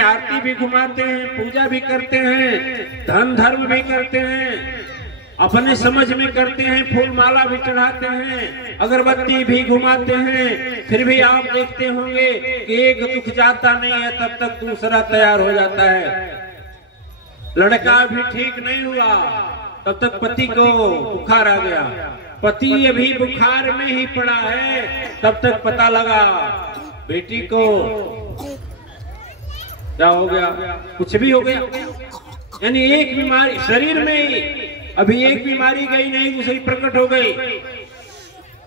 आरती भी घुमाते हैं, पूजा भी करते हैं, धन धर्म भी करते हैं, अपने समझ में करते हैं, फूल माला भी चढ़ाते हैं, अगरबत्ती भी घुमाते हैं। फिर भी आप देखते होंगे कि एक दुख जाता नहीं है तब तक दूसरा तैयार हो जाता है। लड़का भी ठीक नहीं हुआ तब तक पति को बुखार आ गया, पति अभी बुखार में ही पड़ा है तब तक पता लगा बेटी को क्या हो गया, कुछ भी हो गया। यानी एक बीमारी शरीर में ही अभी एक बीमारी गई नहीं, दूसरी प्रकट हो गई।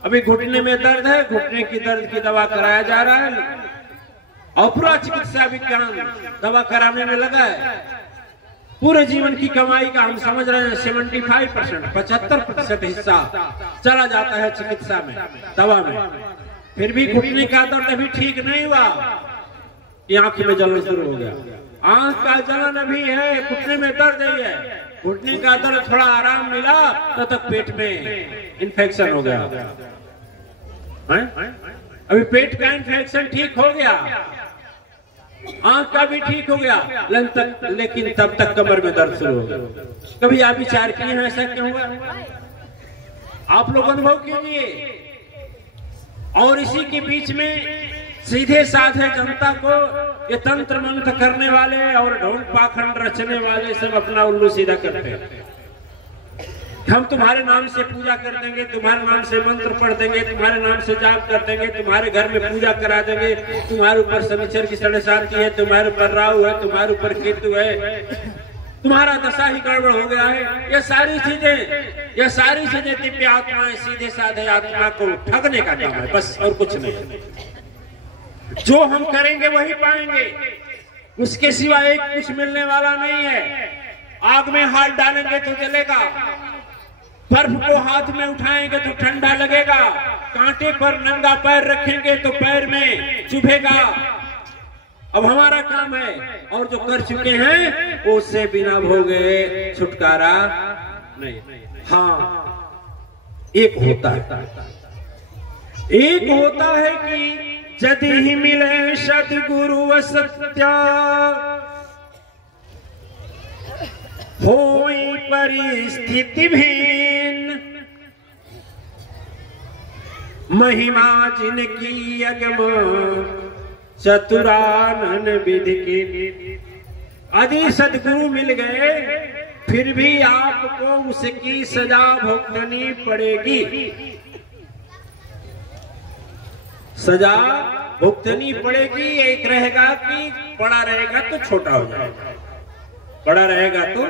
अभी घुटने में दर्द है, घुटने की दर्द की दवा कराया जा रहा है और पूरा चिकित्सा विज्ञान दवा कराने में लगा है। पूरे जीवन की कमाई का हम समझ रहे हैं 75%, 75% हिस्सा चला जाता है चिकित्सा में, दवा में। फिर भी घुटने का दर्द अभी ठीक नहीं हुआ, आंख में जलन शुरू हो गया। आंख का जलन अभी है, घुटने में दर्द है, घुटने का दर्द थोड़ा आराम मिला तब तक पेट में इन्फेक्शन हो गया है? अभी पेट का इन्फेक्शन ठीक हो गया, आंख का भी ठीक हो गया, लेकिन तब तक कमर में दर्द शुरू हो गया। कभी आप विचार किए हैं ऐसा क्यों हुआ? आप लोग अनुभव कीजिए। और इसी के बीच में सीधे साधे जनता को ये तंत्र मंत्र करने वाले और ढोंग पाखंड रचने वाले सब अपना उल्लू सीधा करते हैं। हम तुम्हारे नाम से पूजा कर देंगे, तुम्हारे नाम से मंत्र पढ़ देंगे, तुम्हारे नाम से जाप कर देंगे, तुम्हारे घर में पूजा करा देंगे, तुम्हारे ऊपर शनिचर की 7.5 है, तुम्हारे ऊपर राहु है, तुम्हारे ऊपर केतु है, तुम्हारा दशा ही गड़बड़ हो गया है। ये सारी चीजें दिव्य आत्माएं सीधे साधे आत्मा को ठगने का काम है, बस और कुछ नहीं। जो हम करेंगे वही पाएंगे, उसके सिवा एक कुछ मिलने वाला नहीं है। आग में हाथ डालेंगे तो जलेगा, बर्फ को हाथ में उठाएंगे तो ठंडा लगेगा, कांटे पर नंगा पैर रखेंगे तो पैर में चुभेगा। अब हमारा काम है, और जो कर चुके हैं उससे बिना भोगे छुटकारा नहीं। हाँ, एक होता है कि यदि ही मिले सद्गुरु सत्या, होई परिस्थिति भिन्न, महिमा जिनकी अगम चतुरानन विधि की। यदि सद्गुरु मिल गए फिर भी आपको उसकी सजा भुगतनी पड़ेगी, सजा भुगतनी पड़ेगी। एक रहेगा कि बड़ा रहेगा तो छोटा हो जाएगा, बड़ा रहेगा तो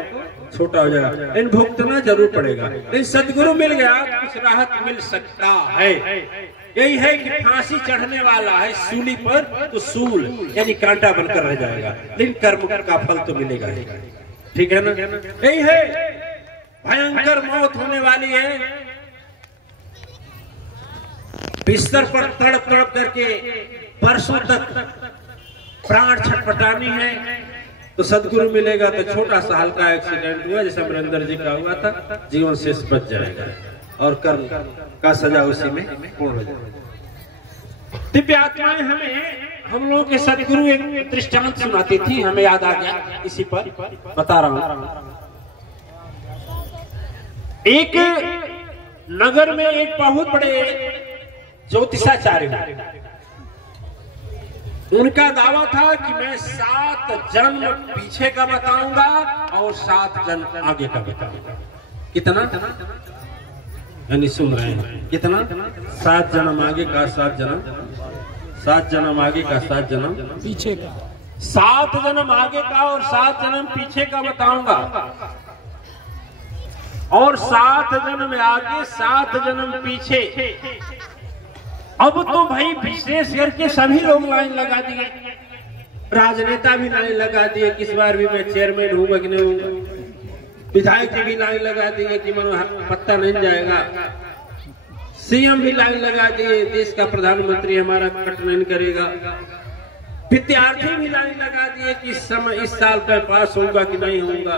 छोटा हो जाएगा, इन भुगतना जरूर पड़ेगा। लेकिन सदगुरु मिल गया कुछ राहत मिल सकता है। यही है कि फांसी चढ़ने वाला है सूली पर तो सूल यानी कांटा बनकर रह जाएगा, लेकिन कर्म का फल तो मिलेगा ही। ठीक है ना? यही है, भयंकर मौत होने वाली है, बिस्तर पर तड़प तड़प करके परसों तक प्राण छटपटानी है, तो सदगुरु मिलेगा तो छोटा सा हल्का एक्सीडेंट हुआ जैसे अमरिंदर जी का हुआ था, जीवन शेष बच जाएगा और कर्म का सजा उसी में पूर्ण हो जाएगा। दिव्य आत्माएं हम लोगों के सदगुरु एक दृष्टांत सुनाती थी, हमें याद आ गया, इसी पर बता रहा हूं। एक नगर में एक बहुत बड़े ज्योतिषाचार्य, उनका दावा था कि मैं 7 जन्म पीछे का बताऊंगा और 7 जन्म आगे का बताऊंगा। कितना? यानी सुन रहे हैं कितना? 7 जन्म आगे का, 7 जन्म आगे का, 7 जन्म पीछे का, 7 जन्म आगे का और 7 जन्म पीछे का बताऊंगा। और 7 जन्म आगे, 7 जन्म पीछे। अब तो भाई विशेष करके सभी लोग लाइन लगा दिए, राजनेता भी लाइन लगा दिए, किस बार भी मैं चेयरमैन हूंगा कि नहीं हूंगा, विधायक जी भी लाइन लगा दिए कि मन पत्ता नहीं जाएगा, सीएम भी लाइन लगा दिए, देश का प्रधानमंत्री हमारा कट नहीं करेगा, विद्यार्थी भी लाइन लगा दिए कि इस साल मैं पास होऊंगा कि नहीं होऊंगा,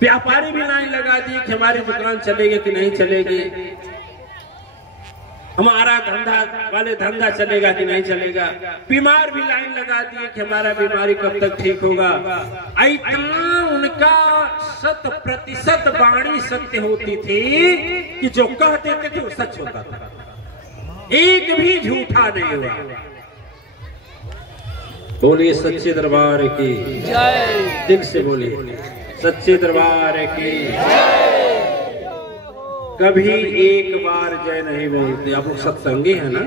व्यापारी भी लाइन लगा दिए कि हमारी दुकान चलेगी कि नहीं चलेगी, हमारा धंधा वाले धंधा चलेगा कि नहीं चलेगा। बीमार भी लाइन लगा दिए कि हमारा बीमारी कब तक ठीक होगा। इतना उनका 100% वाणी सत्य होती थी कि जो कह देते थे वो सच होता था, एक भी झूठा नहीं हुआ। बोलिए सच्चे दरबार की जय, दिल से बोलिए सच्चे दरबार की जय। कभी एक बार जय नहीं बोलते। आप लोग सत्संगी है ना,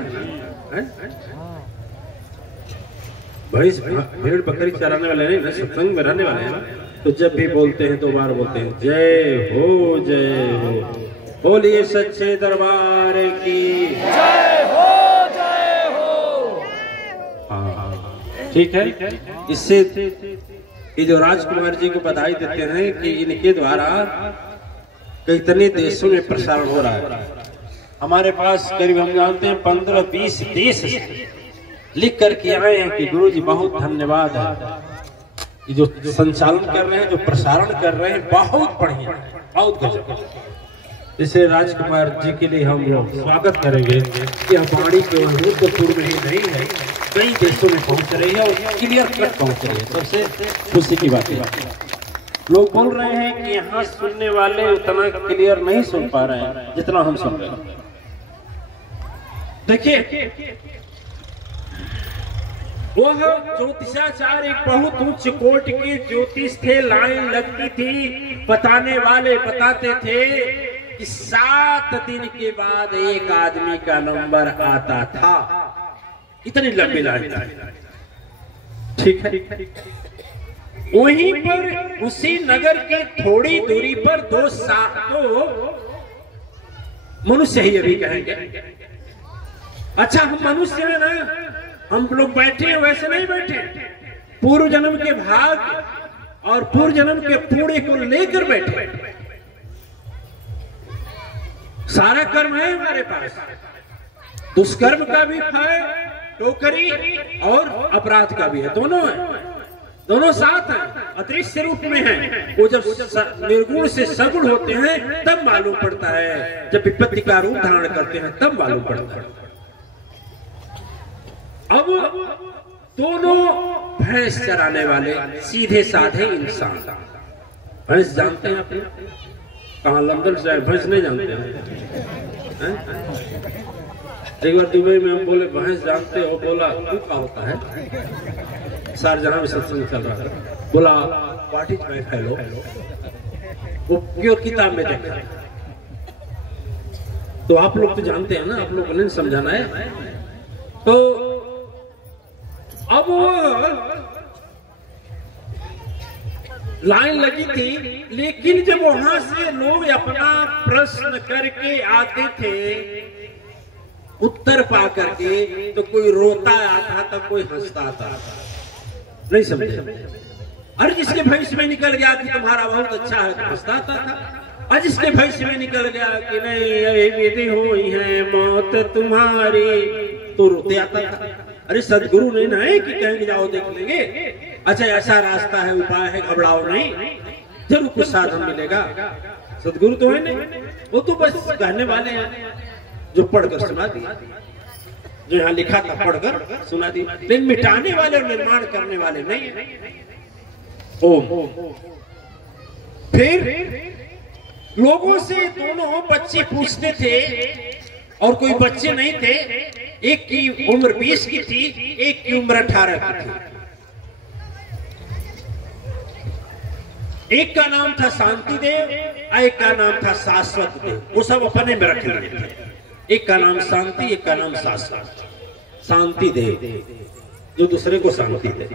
भैंस भेड़ बकरी चराने वाले नहीं ना, सत्संग में रहने वाले हैं ना, तो जब भी बोलते हैं 2 बार बोलते हैं जय हो जय हो। बोलिए सच्चे दरबार की जय हो जय हो। हाँ ठीक है। इससे ये जो राजकुमार जी को बधाई देते हैं कि इनके द्वारा कितने देशों में प्रसारण हो रहा है। हमारे पास करीब हम जानते हैं 15-20 देश लिख करके आए हैं कि गुरु जी बहुत धन्यवाद है, ये जो संचालन कर रहे हैं, जो प्रसारण कर रहे हैं, बहुत बढ़िया, बहुत गजब। इसे राजकुमार जी के लिए हम लोग स्वागत करेंगे कि वाणी केवल रुद्रपुर में ही नहीं है, कई देशों में पहुंच रही है और क्लियर कट पहुंच रही है। सबसे खुशी की बात है। लोग बोल रहे हैं कि यहाँ सुनने वाले उतना क्लियर नहीं सुन पा रहे हैं जितना हम सुन रहे हैं। देखिए, वह ज्योतिषाचार्य एक बहुत उच्च कोटि के ज्योतिष थे। लाइन लगती थी, बताने वाले बताते थे कि 7 दिन के बाद एक आदमी का नंबर आता था। इतनी लंबी लाइन थी। ठीक है। वहीं पर उसी नगर के थोड़ी दूरी पर 2 मनुष्य ही अभी कहेंगे। अच्छा, हम मनुष्य हैं ना, हम लोग बैठे हैं वैसे नहीं बैठे, पूर्व जन्म के भाग और पूर्व जन्म के पुण्य को लेकर बैठे। सारा कर्म है हमारे पास, दुष्कर्म का भी है, टोकरी और अपराध का भी है, दोनों है, दोनों साथ हैं, अदृश्य रूप में हैं। वो जब निर्गुण से सगुण होते हैं तब मालूम पड़ता है, जब विपत्ति का रूप धारण करते हैं तब मालूम पड़ता है। अब दोनों भैंस चराने वाले सीधे साधे इंसान। भैंस जानते हैं आप? कहाँ लंदन से भैंस नहीं जानते हैं? एक बार दुबई में हम बोले भैंस जानते हो? बोला तू क्या होता है? शारजहां में सत्संग चल रहा है। बोला व्हाट इज माय फेलो? वो प्योर किताब में देखा। तो आप लोग तो जानते हैं ना, आप लोग को नहीं समझाना है। तो अब लाइन लगी थी, लेकिन जब वहां से लोग अपना प्रश्न करके आते थे, उत्तर पा करके, तो कोई रोता आता था, कोई हंसता आता था। नहीं समझे? अरे जिसके भविष्य में निकल गया कि तुम्हारा बहुत अच्छा है तो हंसता आता था, और जिसके भविष्य में निकल गया कि नहीं यही विधि हुई है मौत तुम्हारी, तो रोते आता था। अरे सदगुरु नहीं ना है कि कहेंगे जाओ देख लेंगे, अच्छा ऐसा रास्ता है, उपाय है, घबराओ नहीं, जरूर कुछ साधन मिलेगा। सदगुरु तो है नहीं, वो तो बस कहने वाले हैं जो पढ़कर सुना दिया, जो यहाँ लिखा था पढ़कर सुना दिया, लेकिन मिटाने वाले और निर्माण करने वाले नहीं है। ओम। फिर लोगों से दोनों बच्चे पूछते थे, और कोई बच्चे नहीं थे। एक की उम्र 20 की थी, एक की उम्र 18 की थी। एक का नाम था शांति देव, एक का नाम था शाश्वत देव। वो सब अपने में रखे हुए थे। एक का नाम शांति, एक का नाम शाश्वत। शांति देव जो दूसरे को शांति दे।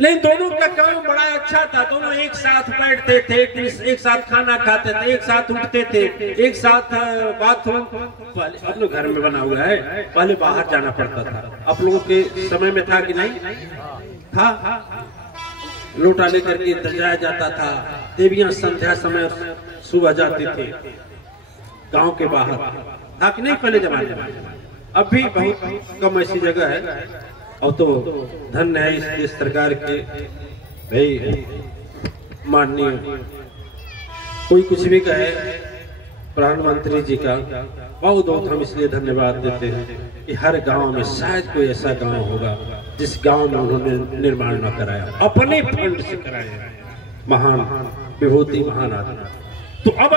लेकिन दोनों का काम बड़ा अच्छा था। दोनों एक साथ बैठते थे, एक साथ खाना खाते थे, एक साथ उठते थे, एक साथ बाथरूम पहले अपने घर में बना हुआ है, पहले बाहर जाना पड़ता था। आप लोगों के समय में था कि नहीं था? लोटा लेकर के दजाया जाता था। देवियां संध्या समय सुबह जाती थी गांव के बाहर, था कि नहीं पहले जमाने में? अब भी बहुत कम ऐसी जगह है। और तो धन्य है इस देश सरकार के भाई, माननीय कोई कुछ भी कहे, प्रधानमंत्री जी का बहुत बहुत हम इसलिए धन्यवाद देते हैं कि हर गांव में शायद कोई ऐसा गांव होगा जिस गांव में उन्होंने निर्माण न कराया, अपने फंड से कराया। महान विभूति, महान आदमी। तो अब